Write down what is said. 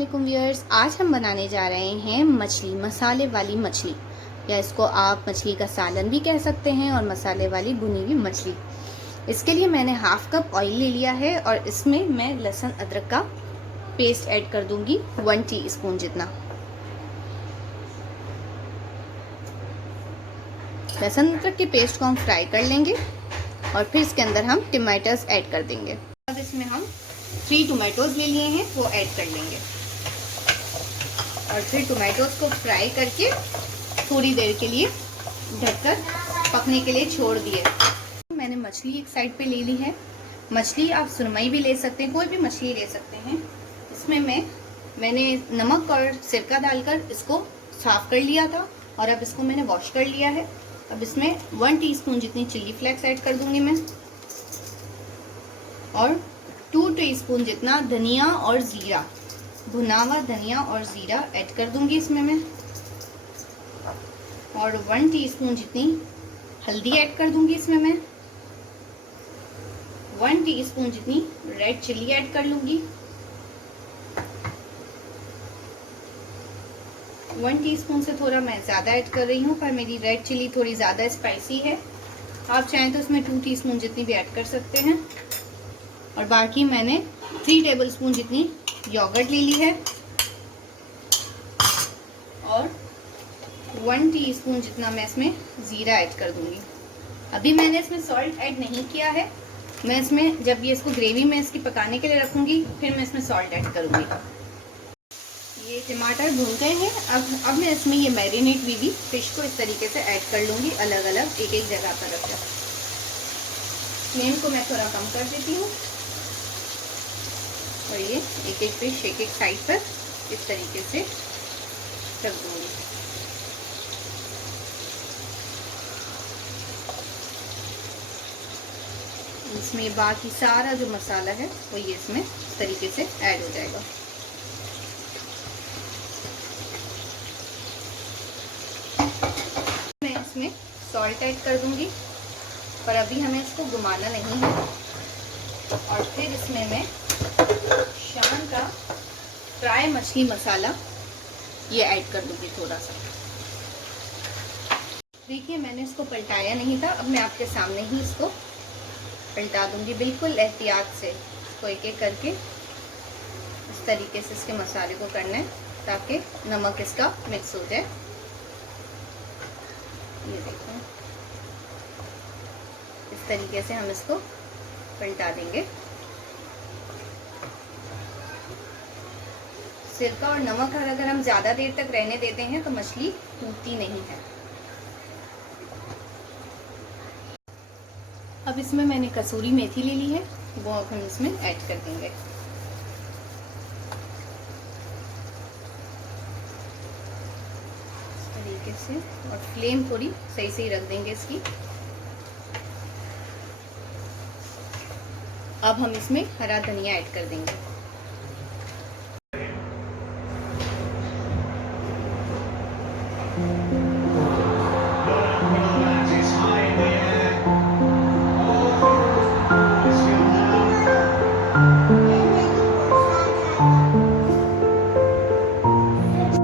वालेकुम व्यूअर्स, आज हम बनाने जा रहे हैं मछली, मसाले वाली मछली, या इसको आप मछली का सालन भी कह सकते हैं और मसाले वाली भुनी हुई मछली। इसके लिए मैंने हाफ कप ऑयल ले लिया है और इसमें मैं लहसुन अदरक का पेस्ट ऐड कर दूंगी 1 टीस्पून जितना। लहसुन अदरक के पेस्ट को हम फ्राई कर लेंगे और फिर इसके अंदर हम टमाटर्स ऐड कर देंगे। अब इसमें हम 3 टोमेटोज ले लिए हैं, वो ऐड कर लेंगे और फिर टोमेटोज को फ्राई करके थोड़ी देर के लिए ढककर पकने के लिए छोड़ दिए। मैंने मछली एक साइड पे ले ली है। मछली आप सुरमई भी ले सकते हैं, कोई भी मछली ले सकते हैं। इसमें मैंने नमक और सिरका डालकर इसको साफ कर लिया था और अब इसको मैंने वॉश कर लिया है। अब इसमें 1 टीस्पून जितनी चिल्ली फ्लेक्स ऐड कर दूंगी मैं और 2 टीस्पून जितना धनिया और जीरा, भुना हुआ धनिया और जीरा ऐड कर दूंगी इसमें मैं और 1 टीस्पून जितनी हल्दी ऐड कर दूंगी इसमें मैं 1 टीस्पून जितनी रेड चिल्ली ऐड कर लूंगी। 1 टीस्पून से थोड़ा मैं ज़्यादा ऐड कर रही हूँ, पर मेरी रेड चिल्ली थोड़ी ज़्यादा स्पाइसी है। आप चाहें तो इसमें 2 टीस्पून जितनी भी ऐड कर सकते हैं। और बाकी मैंने 3 टेबलस्पून जितनी योगर्ट ले ली है और 1 टीस्पून जितना मैं इसमें ज़ीरा ऐड कर दूंगी। अभी मैंने इसमें सॉल्ट ऐड नहीं किया है। मैं इसमें जब ये इसको ग्रेवी में इसकी पकाने के लिए रखूंगी फिर मैं इसमें सॉल्ट ऐड करूंगी। ये टमाटर भून गए हैं। अब मैं इसमें ये मैरिनेट हुई भी फिश को इस तरीके से ऐड कर लूंगी, अलग अलग एक जगह पर रखकर। फ्लेम को मैं थोड़ा कम कर देती हूँ और ये एक फिश एक साइड पर इस तरीके से रख दूंगी। इसमें बाकी सारा जो मसाला है वो ये इसमें इस तरीके से ऐड हो जाएगा। मैं इसमें सॉल्ट ऐड कर दूंगी, पर अभी हमें इसको घुमाना नहीं है। और फिर इसमें मैं शान का फ्राई मछली मसाला ये ऐड कर दूंगी थोड़ा सा। देखिए मैंने इसको पलटाया नहीं था, अब मैं आपके सामने ही इसको पलटा दूंगी, बिल्कुल एहतियात से। इसको एक एक करके इस तरीके से इसके मसाले को करना है ताकि नमक इसका मिक्स हो जाए। ये देखो इस तरीके से हम इसको पलटा देंगे। सिरका और नमक अगर हम ज़्यादा देर तक रहने देते हैं तो मछली टूटती नहीं है। अब इसमें मैंने कसूरी मेथी ले ली है, वो अब हम इसमें ऐड कर देंगे। इस तरीके से और फ्लेम थोड़ी सही सही रख देंगे इसकी। अब हम इसमें हरा धनिया ऐड कर देंगे।